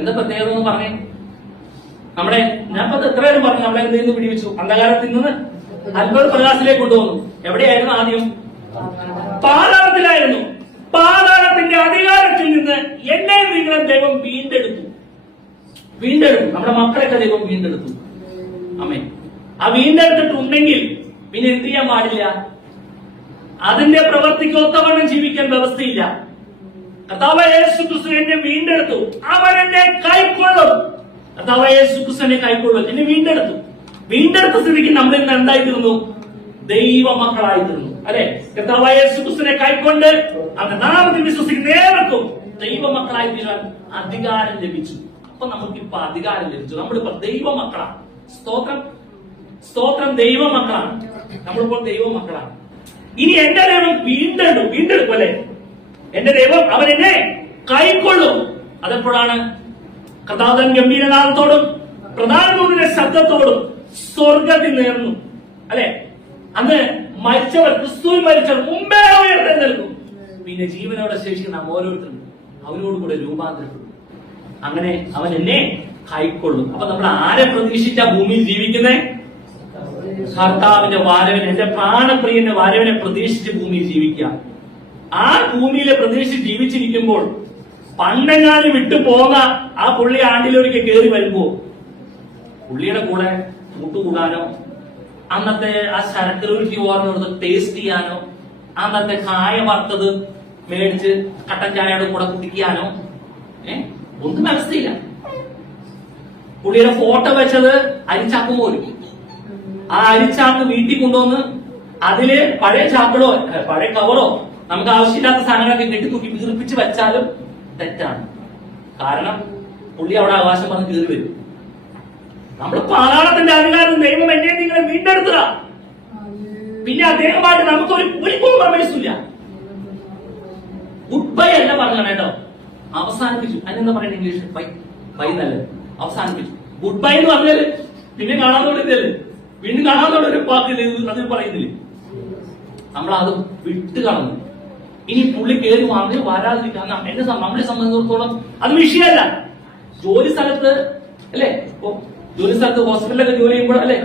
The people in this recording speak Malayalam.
എന്താ പ്രത്യേകത എന്ന് പറഞ്ഞേ? നമ്മുടെ ഞാൻ എത്ര പേരും പറഞ്ഞു, നമ്മളെ എന്ത് നിന്ന് പിടിവെച്ചു? അന്ധകാരത്തിൽ നിന്ന് അത്ഭുത പ്രകാശത്തിലേക്ക് കൊണ്ടുവന്നു. എവിടെയായിരുന്നു ആദ്യം? പാതാളത്തിലായിരുന്നു. പാതാളത്തിന്റെ അധികാരത്തിൽ നിന്ന് എന്നെ നിങ്ങളെ ദൈവം വീണ്ടെടുത്തു. നമ്മുടെ മക്കളൊക്കെ ദൈവം വീണ്ടെടുത്തു. അമ്മേ, ആ വീണ്ടെടുത്തിട്ടുണ്ടെങ്കിൽ പിന്നെ എന്ത് ചെയ്യാൻ പാടില്ല? അതിന്റെ പ്രവർത്തിക്ക് ഒത്തവണ്ണം ജീവിക്കാൻ വ്യവസ്ഥയില്ല. കർത്താവായ യേശു ക്രിസ്തു എന്നെ വീണ്ടെടുത്തു, അവൻ എന്നെ കൈക്കൊള്ളും. കർത്താവായ യേശു ക്രിസ്തു എന്നെ കൈക്കൊള്ളും, എന്നെ വീണ്ടെടുത്ത സ്ഥിതിക്ക് നമ്മൾ ഇന്ന് എന്തായിത്തീർന്നു? ദൈവ മക്കളായിത്തീർന്നു. അല്ലെ? കർത്താവായ യേശു ക്രിസ്തുവിനെ കൈക്കൊണ്ട് അവന്റെ നാമത്തിൽ വിശ്വസിക്കുന്ന ഏവർക്കും ദൈവ മക്കളായി തീരാൻ അധികാരം ലഭിച്ചു. അപ്പൊ നമുക്കിപ്പോ അധികാരം ലഭിച്ചു. നമ്മളിപ്പോ ദൈവ മക്കളാണ്. സ്തോത്രം, ദൈവ മക്കളാണ്. നമ്മളിപ്പോൾ ദൈവ മക്കളാണ്. ഇനി എന്റെ ദൈവം വീണ്ടെടുക്കും. അല്ലെ? എന്റെ ദൈവം അവൻ എന്നെ കൈക്കൊള്ളും. അതെപ്പോഴാണ്? കർത്താവൻ ഗംഭീരനാഥത്തോടും പ്രധാന ദൂതന്റെ ശബ്ദത്തോടും സ്വർഗത്തിൽ നേർന്നു. അല്ലെ? അന്ന് മരിച്ചവർ, ക്രിസ്തുവിൽ മരിച്ചവർ മുമ്പേ ഉയർത്തെഴുന്നേൽക്കും. പിന്നെ ജീവനോടെ ശേഷിക്കുന്ന നാം ഓരോരുത്തരും അവനോടുകൂടെ രൂപാന്തരപ്പെടും. അങ്ങനെ അവൻ എന്നെ കൈക്കൊള്ളും. അപ്പൊ നമ്മൾ ആരെ പ്രതീക്ഷിച്ച ഭൂമിയിൽ ജീവിക്കുന്നേ? കർത്താവിന്റെ വാരവൻ, എന്റെ പ്രാണപ്രിയന്റെ വാരവനെ പ്രതീക്ഷിച്ച് ഭൂമിയിൽ ജീവിക്കുക. ആ ഭൂമിയിലെ പ്രതീക്ഷിച്ച് ജീവിച്ചിരിക്കുമ്പോൾ പണ്ടെങ്ങാനും വിട്ടു പോന്ന ആ പുള്ളി ആണ്ടിലൊരിക്കൽ കയറി വരുമ്പോ പുള്ളിയുടെ കൂടെ കൂട്ടുകൂടാനോ, അന്നത്തെ ആ ശരക്കരൊരുക്കി ഓർമ്മ ടേസ്റ്റ് ചെയ്യാനോ, അന്നത്തെ കായ വറുത്തത് മേടിച്ച് കട്ടൻ ചായയുടെ കൂടെ കുടിക്കാനോ ഒന്നും വ്യവസ്ഥയില്ല. പുള്ളിയുടെ ഫോട്ടോ വെച്ചത് അരിച്ചാക്ക് പോലും. ആ അരിച്ചാക്ക് വീട്ടിൽ കൊണ്ടുവന്ന് അതില് പഴയ ചാക്കളോ പഴയ കവറോ നമുക്ക് ആവശ്യമില്ലാത്ത സാധനങ്ങളൊക്കെ കെട്ടിത്തൂക്കി വീർപ്പിച്ച് വെച്ചാലും തെറ്റാണ്. കാരണം പുള്ളി അവിടെ അവകാശം പറഞ്ഞ് കീറി വരും. നമ്മുടെ പാതാളത്തിന്റെ അധികാരം ദൈവം എന്നെ നിങ്ങളെ വീണ്ടെടുത്തുക. പിന്നെ അദ്ദേഹമായിട്ട് നമുക്കൊരു കോംപ്രമൈസും ഇല്ല. ഗുഡ് ബൈ അല്ല പറഞ്ഞാണ് കേട്ടോ, അവസാനിപ്പിച്ചു. അതിനെന്താ പറയുന്നത് ഇംഗ്ലീഷ്? ബൈ എന്നല്ലേ, അവസാനിപ്പിച്ചു. ഗുഡ് ബൈ എന്ന് പറഞ്ഞാല് പിന്നെ കാണാതുള്ളതല്ലേ, വീണ്ടും കാണാതുള്ളൊരു വാക്കില്ല, അതിൽ പറയുന്നില്ലേ? നമ്മളത് വിട്ട് കളഞ്ഞു. ഇനി പുള്ളി കയറി വരാതിരിക്കാൻ നമ്മളെ സംബന്ധിച്ചിടത്തോളം അത് വിഷയമല്ല. ജോലി സ്ഥലത്ത് അല്ലെ, ജോലി സ്ഥലത്ത് ഹോസ്പിറ്റലിലൊക്കെ ജോലി ചെയ്യുമ്പോൾ അല്ലെ